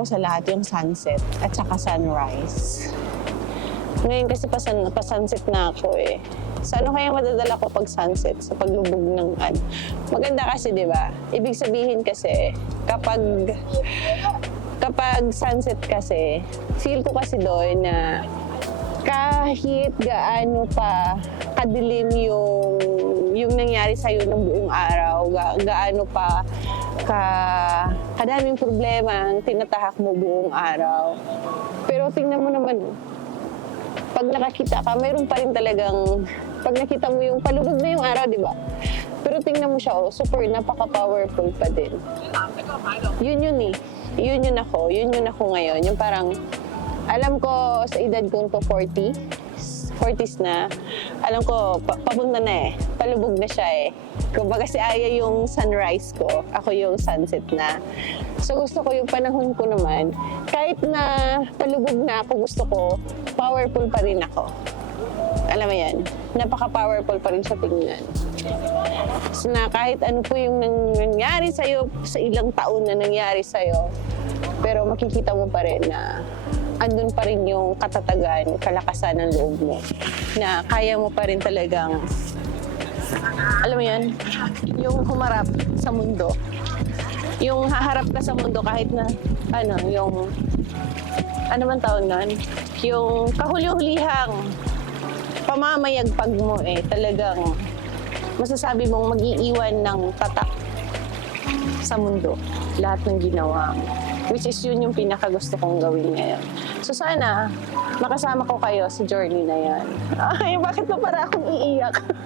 ko sa lahat yung sunset at saka sunrise. Ngayon kasi pasan, pa-sunset na ako eh. Sa ano kaya madadala ko pag sunset? Sa paglubog ng ano? Maganda kasi, di ba? Ibig sabihin kasi, kapag kapag sunset kasi, feel ko kasi doon na kahit gaano pa kadilim yung yung nangyari sa ng buong araw, ga, gaano pa ka kadaming problema ang tinatahak mo buong araw. Pero tingnan mo naman, pag nakakita ka, mayroon pa rin talagang, pag nakita mo yung palubog na yung araw, di ba? Pero tingnan mo siya, oh, super, napaka-powerful pa din. Yun yun eh. Yun yun ako. Yun yun ako ngayon. Yung parang, alam ko sa edad kong to 40, 40s na, alam ko, pa papunta na eh. Palubog na siya eh. Kumbaga si Aya yung sunrise ko, ako yung sunset na. So gusto ko yung panahon ko naman, kahit na palubog na ako, gusto ko, powerful pa rin ako. Alam mo yan, napaka-powerful pa rin siya tingnan. So na kahit ano po yung nang- nangyari sa'yo sa ilang taon na nangyari sa'yo, pero makikita mo pa rin na andun pa rin yung katatagan, kalakasan ng loob mo. Na kaya mo pa rin talagang, alam mo yan, yung humarap sa mundo. Yung haharap ka sa mundo kahit na, ano, yung, ano man tawag nun? Yung kahuli-hulihang pamamayagpag mo eh, talagang masasabi mong mag-iiwan ng tatak sa mundo. Lahat ng ginawa mo. Which is yun yung pinakagusto kong gawin ngayon. So sana, makasama ko kayo sa journey na yan. Ay, bakit ba para akong iiyak?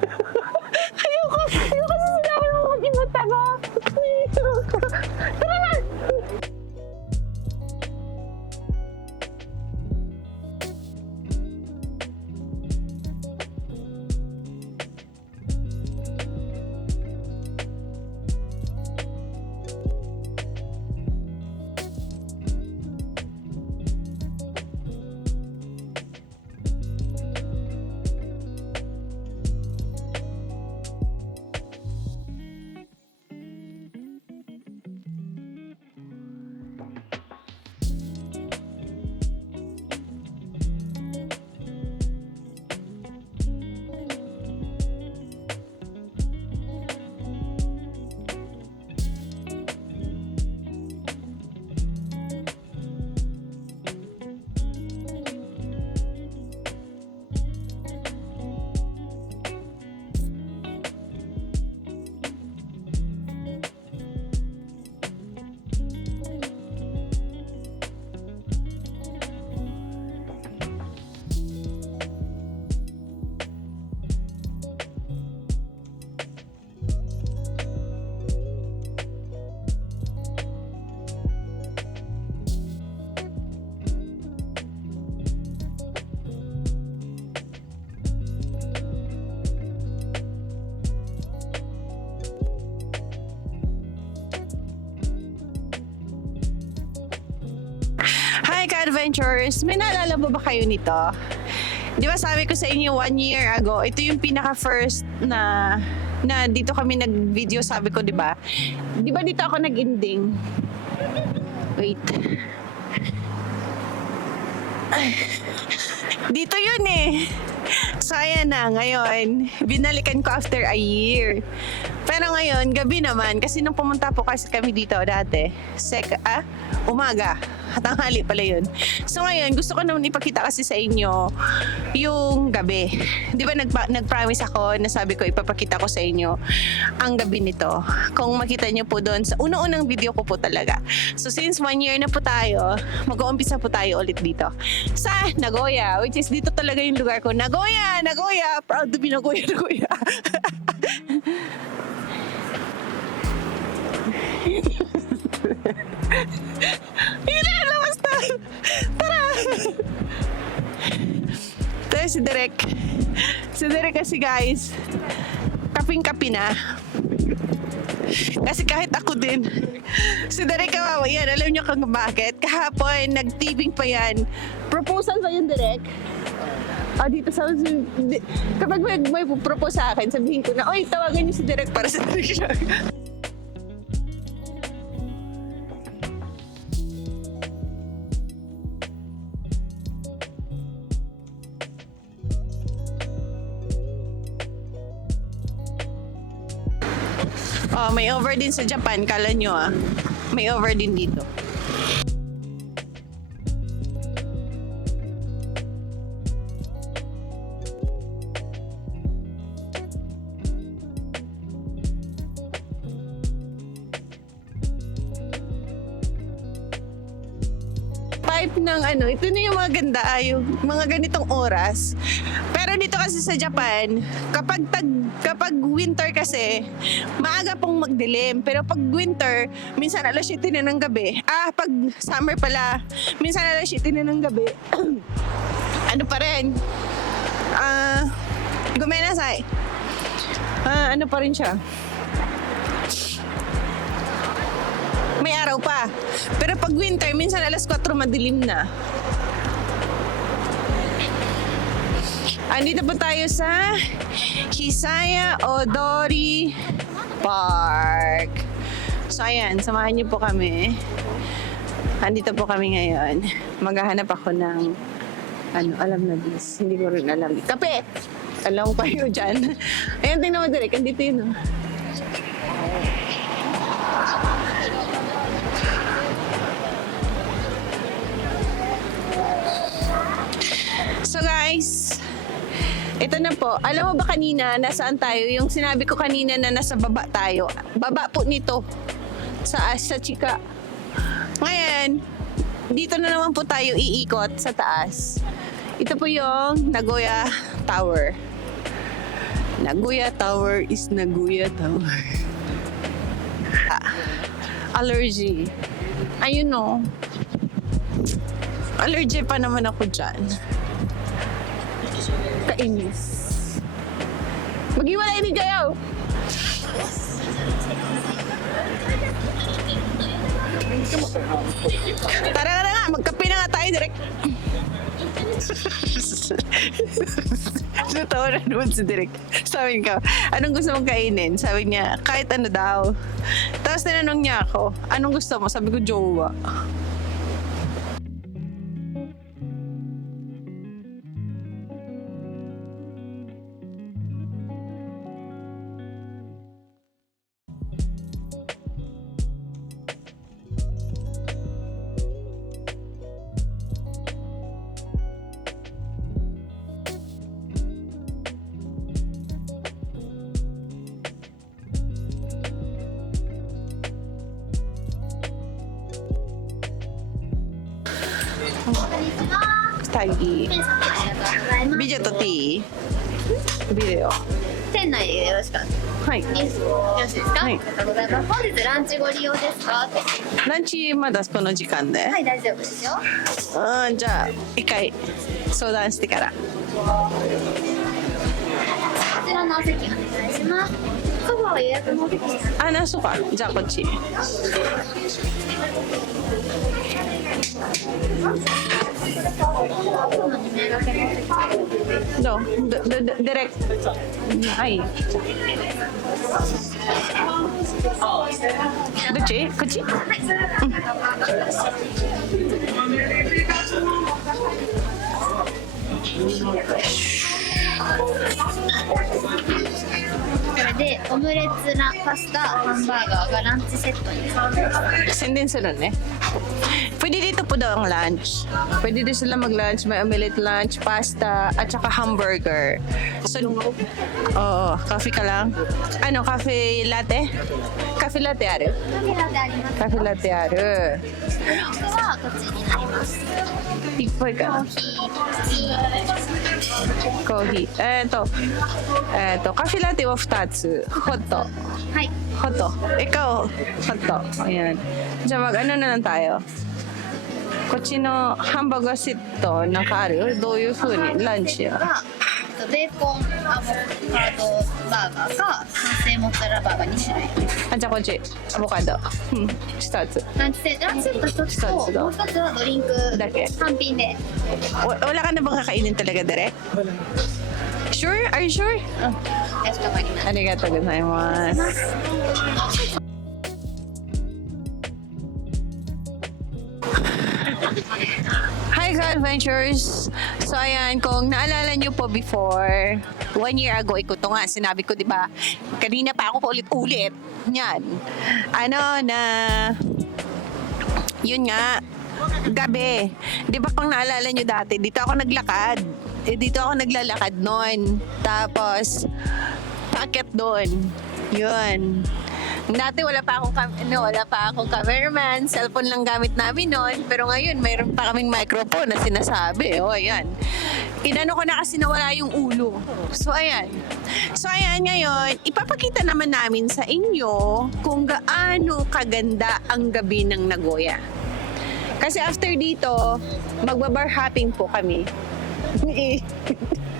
Hi, ka-adventures! May naalala mo ba kayo nito? Di ba sabi ko sa inyo one year ago, ito yung pinaka-first na na dito kami nag-video sabi ko, di ba? Di ba dito ako nag-ending? Wait. Dito yun eh. So ayan na, ngayon, binalikan ko after a year. Pero ngayon, gabi naman, kasi nung pumunta po kasi kami dito dati, sek, ah, umaga, tanghali pala yun. So ngayon, gusto ko naman ipakita kasi sa inyo yung gabi. Di ba nagpa- nag-promise ako na sabi ko ipapakita ko sa inyo ang gabi nito. Kung makita nyo po doon sa unang-unang video ko po talaga. So since one year na po tayo, mag-uumpisa po tayo ulit dito. Sa Nagoya, which is dito talaga yung lugar ko. Nagoya! Nagoya! Proud to be Nagoya, Nagoya. Yun! Tara! Tayo si Derek. Si Derek kasi guys, kaping-kapi na. Kasi kahit ako din, si Derek kawawa yan. Alam niyo kung bakit? Kahapon, nag-tibing pa yan. Proposal ba yun, Derek? Ah, dito sa... Kapag may, may propose sa akin, sabihin ko na, Oy, tawagan niyo si Derek para sa Derek Oh, may over din sa Japan. Kala nyo ah. May over din dito. Type ng ano, ito na yung mga ganda, ah, yung mga ganitong oras. Pero dito kasi sa Japan, kapag tag, kapag winter kasi, maaga pong magdilim. Pero pag winter, minsan alas 7 na ng gabi. Ah, pag summer pala, minsan alas 7 na ng gabi. ano pa rin? Ah, gumenasay. Ah, ano pa rin siya? May araw pa. Pero pag winter, minsan alas 4 madilim na. Andito po tayo sa Hisaya Odori Park. So ayan, samahan niyo po kami. Andito po kami ngayon. Maghahanap ako ng ano, alam na this. Hindi ko rin alam. Kape! Alam ko kayo dyan. Ayan, tingnan mo direct. Andito yun. Oh. So guys, ito na po. Alam mo ba kanina, nasaan tayo? Yung sinabi ko kanina na nasa baba tayo. Baba po nito. Sa, sa chika. Ngayon, dito na naman po tayo iikot sa taas. Ito po yung Nagoya Tower. Nagoya Tower is Nagoya Tower. Ah, allergy. Ayun no. Allergy pa naman ako dyan. Kainis. Maghiwalay din kayo! Tara na nga, magkape na nga tayo direct. Totoo na naman si Direk. Sabi ko, anong gusto mong kainin? Sabi niya, kahit ano daw. Tapos tinanong niya ako, anong gusto mo? Sabi ko, jowa. Tagi. ありがとうございます。ビデオ。店内でよろしかったはい。です。よろしいですか？はいありがとうございます。本日ランチご利用ですか？ランチまだこの時間で、はい、大丈夫ですよ。うん、じゃあ、一回相談してから。こちらのお席お願いします。Adesso qua, già qua direct. Ai. Dove Così? でオムレツラパスタハンバーガーがランチセットになります。宣伝するね。Pwede dito po daw ang lunch. Pwede din sila mag-lunch. May omelette lunch, pasta, at saka hamburger. So, oo, coffee ka lang. Ano, cafe latte? Cafe latte ある？カフェラテあります。カフェラテある。僕はこっちになります。いっぱいかな。コーヒー、ー。コーヒー。えっ、と、えっ、と、カフェラテは2つ。ホット。はい。Ikaw. Ayan. Diyan mag, ano na lang tayo. こっちのハンバーガーセットなんかある？どういう風に？ランチはとベーコンアボカドバーガーか完成モッツァレラバーガー2種類。あじゃあこっちアボカド。うん。2つ。ランチセランチセット1つとう1つはドリンクだけ。単品で。Wa- wala ka na bang kakainin talaga dire? Sure? Are you sure? かしこまりま Hi, adventures. So, ayan, kung naalala nyo po before, one year ago, iko to nga, sinabi ko, di ba, kanina pa ako ulit-ulit. Yan. Ano, na, yun nga, gabi. Di ba kung naalala nyo dati, dito ako naglakad. Eh, dito ako naglalakad noon. Tapos, packet doon. Yun. Dati wala pa akong ano, wala pa akong cameraman, cellphone lang gamit namin noon. Pero ngayon, mayroon pa kaming microphone na sinasabi. O, ayan. Inano ko na kasi nawala yung ulo. So, ayan. So, ayan, ngayon, ipapakita naman namin sa inyo kung gaano kaganda ang gabi ng Nagoya. Kasi after dito, magbabar hopping po kami.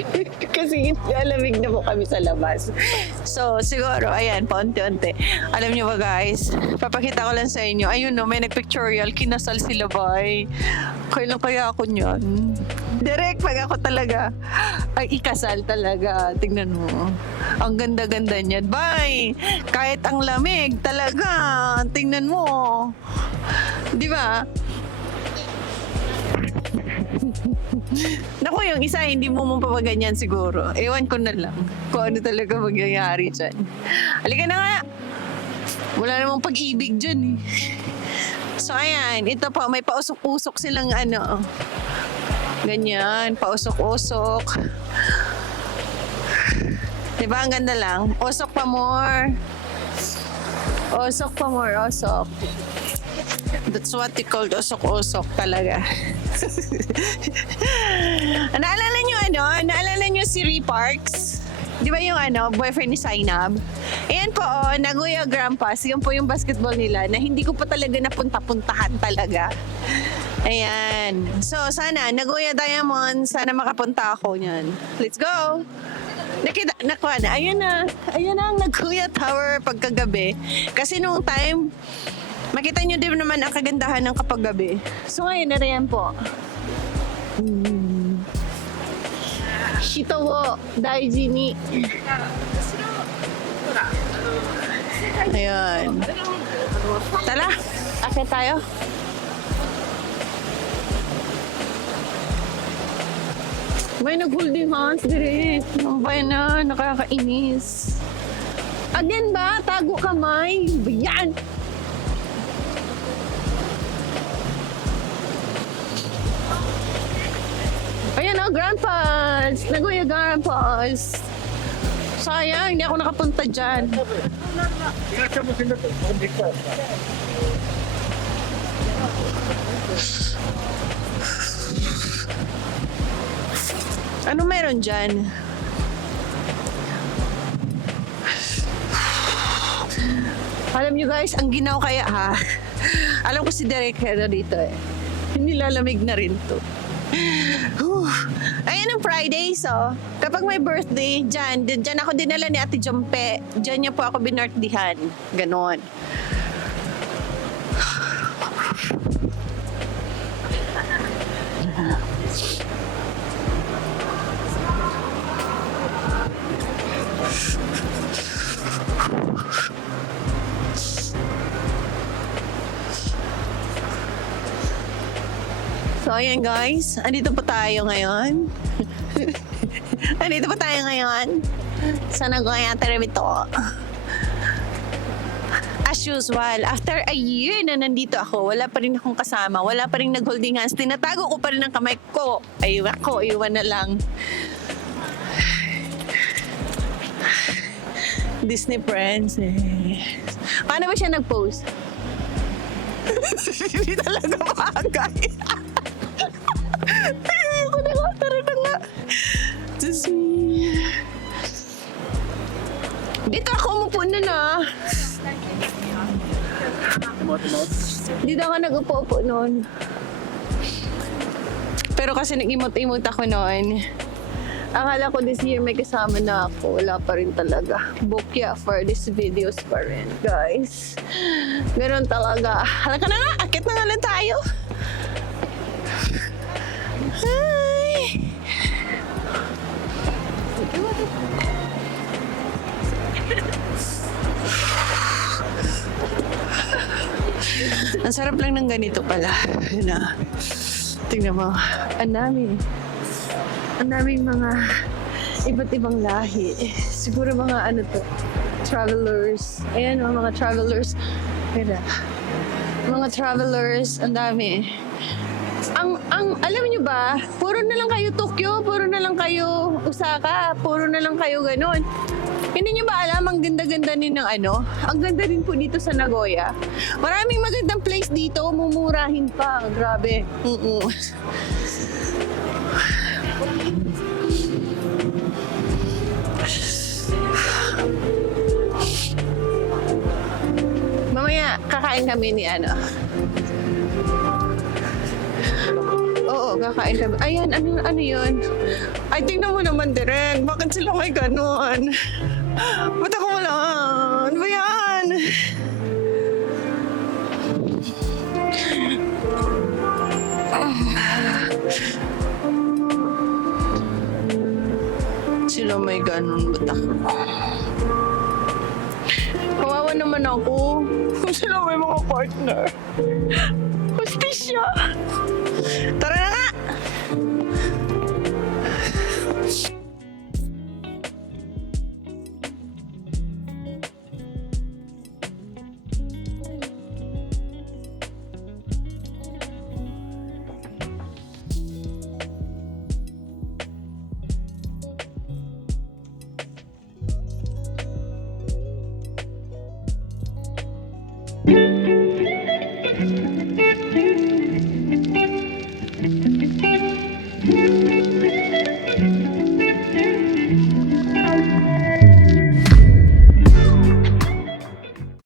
Kasi lalamig na po kami sa labas. So, siguro, ayan, paunti-unti. Alam niyo ba guys, papakita ko lang sa inyo. Ayun no, may nagpictorial, kinasal sila bay. Kailan kaya ako niyan? Direct pag ako talaga ay ikasal talaga. Tingnan mo. Ang ganda-ganda niyan. Bay, kahit ang lamig talaga. Tingnan mo. Di ba? Naku, yung isa, hindi mo mo papaganyan siguro. Ewan ko na lang kung ano talaga magyayari dyan. Halika na nga. Wala namang pag-ibig dyan eh. So, ayan. Ito po, may pausok-usok silang ano. Ganyan, pausok-usok. Diba, ang ganda lang. Usok pa more. Usok pa more, usok. That's what they call usok-usok talaga. Naalala nyo ano? Naalala nyo si Ree Parks? Di ba yung ano, boyfriend ni Sainab? Ayan po, oh, Nagoya Grandpas. Yan po yung basketball nila na hindi ko pa talaga napunta-puntahan talaga. Ayan. So, sana, Nagoya Diamond, sana makapunta ako niyan. Let's go! Nakita, nakuha na. Ayun na. Ayun na ang Nagoya Tower pagkagabi. Kasi nung time, makita nyo din naman ang kagandahan ng kapag gabi. So, ngayon na rin po. Shito wo, daiji ni. Ayun. Tala, akit tayo. May nag-holding hands dire. Ang ba na, nakakainis. Again ba? Tago kamay. Yan. Ayan o, grandpas. Nagoya grandpas. Sayang, hindi ako nakapunta dyan. Ano meron dyan? Alam nyo guys, ang ginaw kaya ha. Alam ko si Derek Hero dito eh. Nilalamig na rin to. Ayun ang Friday, so. Kapag may birthday, dyan, dyan ako dinala ni Ate Jompe. Dyan niya po ako binirthdayan. Ganon. So, ayan guys. Andito po tayo ngayon. andito po tayo ngayon. Sa Nagoya Teremito. As usual, after a year na nandito ako, wala pa rin akong kasama, wala pa rin nag-holding hands, tinatago ko pa rin ang kamay ko. Ay, ako, iwan na lang. Disney Princess. Paano ba siya nag-post? Hindi talaga bagay. Dito ako nag-upo-upo noon. Pero kasi nag-imot-imot ako noon. Akala ko this year may kasama na ako. Wala pa rin talaga. Bukya for this videos pa rin, guys. Ganun talaga. Halika na nga, akit na nga lang tayo. Ang sarap lang ng ganito pala. Na Tingnan mo. Ang dami. Ang daming mga iba't ibang lahi. Siguro mga ano to, travelers. Ayan, mga, travelers. Kaya, mga travelers, ang dami. Ang, ang, alam niyo ba, puro na lang kayo Tokyo, puro na lang kayo Osaka, puro na lang kayo ganun. Hindi niyo ba alam, ang ganda-ganda din ng ano? Ang ganda din po dito sa Nagoya. Maraming magandang place dito, mumurahin pa. Grabe. Mm-mm. Mamaya, kakain kami ni ano. Oo, kakain kami. Ayan, ano, ano yun? Ay, tingnan mo naman, Direk. Bakit sila may ganon? Ba't ako wala? Ano ba yan? Sila may ganon. Ba't ako? Kawawa naman ako. Kung sila may mga partner. Hostisya. Tara na nga!